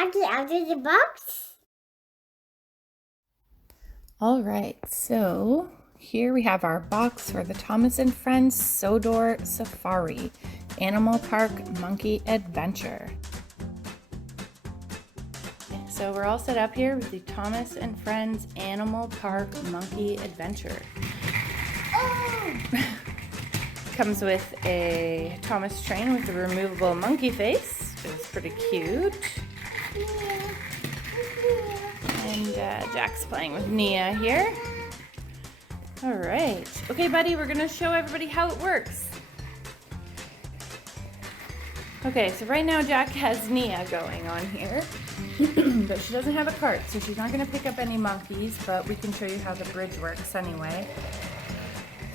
monkey out of the box? All right, so here we have our box for the Thomas and Friends Sodor Safari Animal Park Monkey Adventure. So we're all set up here with the Thomas and Friends Animal Park Monkey Adventure. Oh! Comes with a Thomas train with a removable monkey face. It's pretty cute. And Jack's playing with Nia here. All right. Okay, buddy, we're gonna show everybody how it works. Okay, so right now Jack has Nia going on here, but she doesn't have a cart, so she's not gonna pick up any monkeys, but we can show you how the bridge works anyway.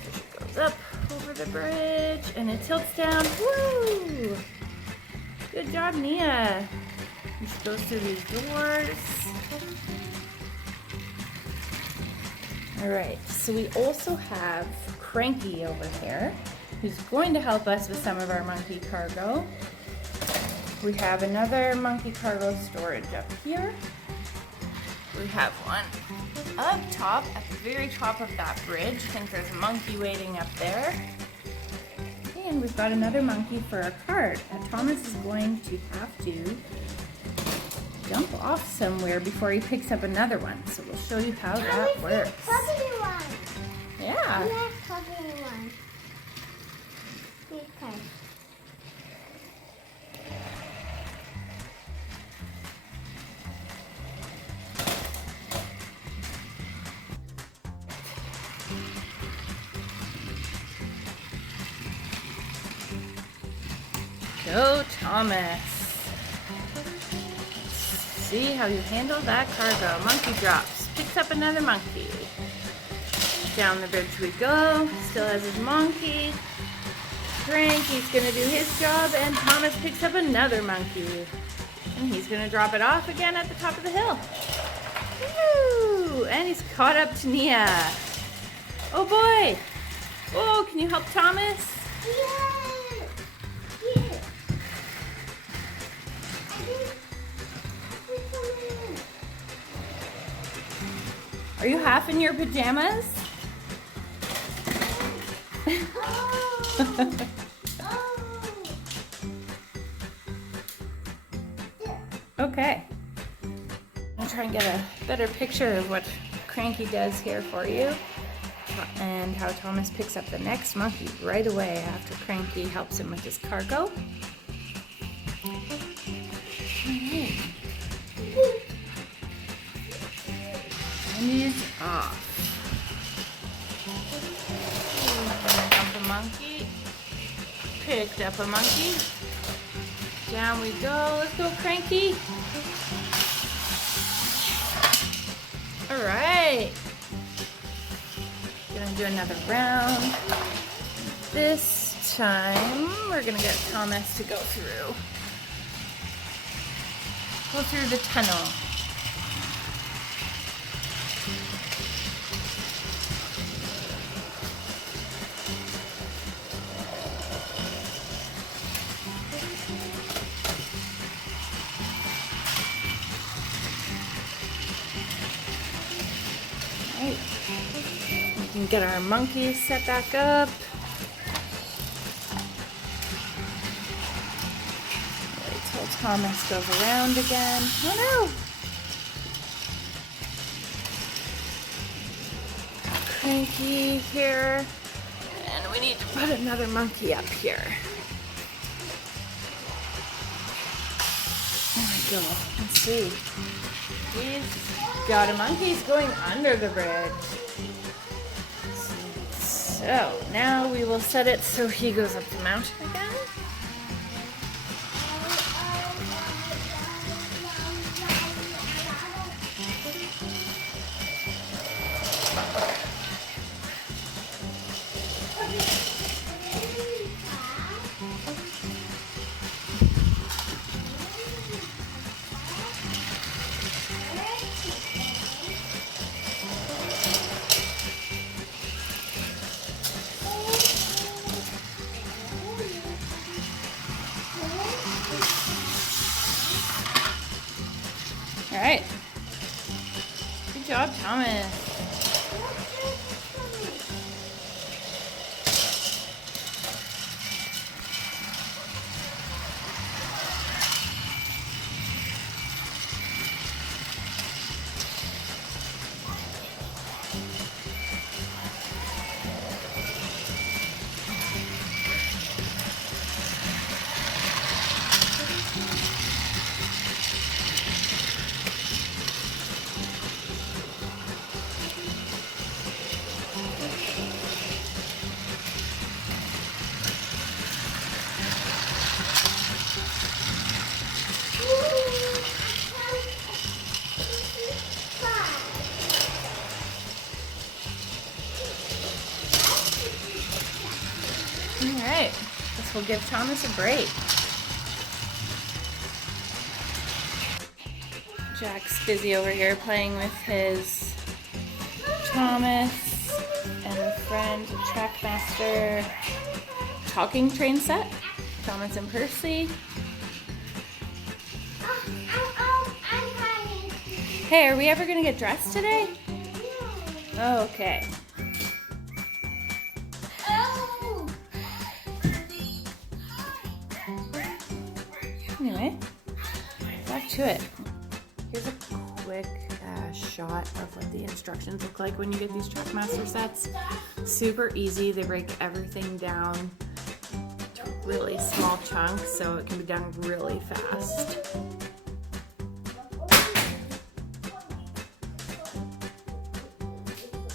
So she goes up over the bridge and it tilts down. Woo! Good job, Nia. And she goes through these doors. All right, so we also have Cranky over here, who's going to help us with some of our monkey cargo. We have another monkey cargo storage up here. We have one up top, at the very top of that bridge. I think there's a monkey waiting up there. And we've got another monkey for a cart that Thomas is going to have to jump off somewhere before he picks up another one. So we'll show you how that works. Yeah. Go, Thomas. See how you handle that cargo. Monkey drops. Picks up another monkey. Down the bridge we go. Still has his monkey. Cranky's gonna do his job, and Thomas picks up another monkey. And he's gonna drop it off again at the top of the hill. Woo! And he's caught up to Nia. Oh boy! Oh, can you help Thomas? Yeah. Are you half in your pajamas? Okay. I'll try and get a better picture of what Cranky does here for you and how Thomas picks up the next monkey right away after Cranky helps him with his cargo. And he's off. Gonna dump a monkey. Picked up a monkey. Down we go. Let's go, Cranky. All right. Gonna do another round. This time we're gonna get Thomas to go through the tunnel. Right. We can get our monkeys set back up. Wait till Thomas goes around again. Oh no! Cranky here. And we need to put another monkey up here. There we go. Let's see. He's got a monkey. He's going under the bridge. So now we will set it so he goes up the mountain again. All right. Good job, Thomas. All right, this will give Thomas a break. Jack's busy over here playing with his Thomas and a friend, Trackmaster talking train set. Thomas and Percy. Hey, are we ever gonna get dressed today? Oh, okay. Anyway, back to it. Here's a quick shot of what the instructions look like when you get these Trackmaster sets. Super easy. They break everything down to really small chunks, so it can be done really fast.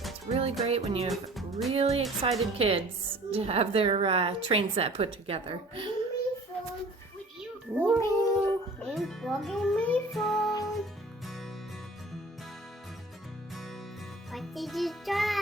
It's really great when you have really excited kids to have their train set put together. Woo. What did you try?